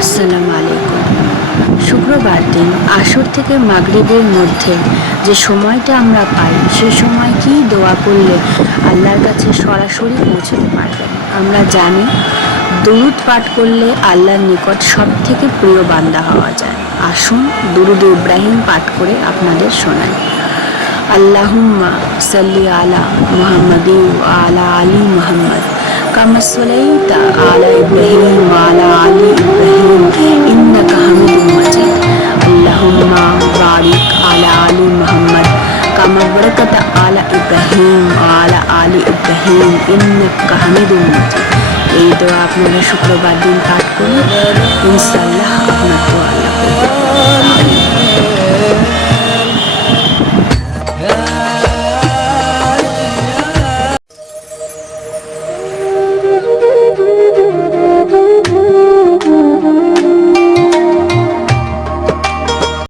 আসসালামু আলাইকুম। শুক্রবার দিন আসর থেকে মাগরিবের মধ্যে যে সময়টা আমরা পাই, সেই সময় কি দোয়া করলে আল্লাহর কাছে সরাসরি পৌঁছতে পারবেন? আমরা জানি দুরূদ পাঠ করলে আল্লাহর নিকট সব থেকে প্রিয় বান্দা হওয়া যায়। আসুন দুরূদ ইব্রাহিম পাঠ করে আপনাদের শোনাই। আল্লাহুম্মা সাল্লি আলা মুহাম্মাদিন ওয়া আলা আলি মুহাম্মাদ কামা সাল্লাইতা আলা ইব্রাহিম ওয়া আলা আলি ইব্রাহিম ইন্নাকা হামিদুম মাজিদ। আল্লাহুম্মা বারিক আলা আলি মুহাম্মাদ কামা বারাকাতা আলা ইব্রাহিম ওয়া আলা আলি ইব্রাহিম ইন্নাকা হামিদুম মাজিদ। এই দোয়া আপনারা শুক্রবার দিন পাঠ করুন, ইনশাআল্লাহ আপনার দোয়া আল্লাহ কবুল করবেন।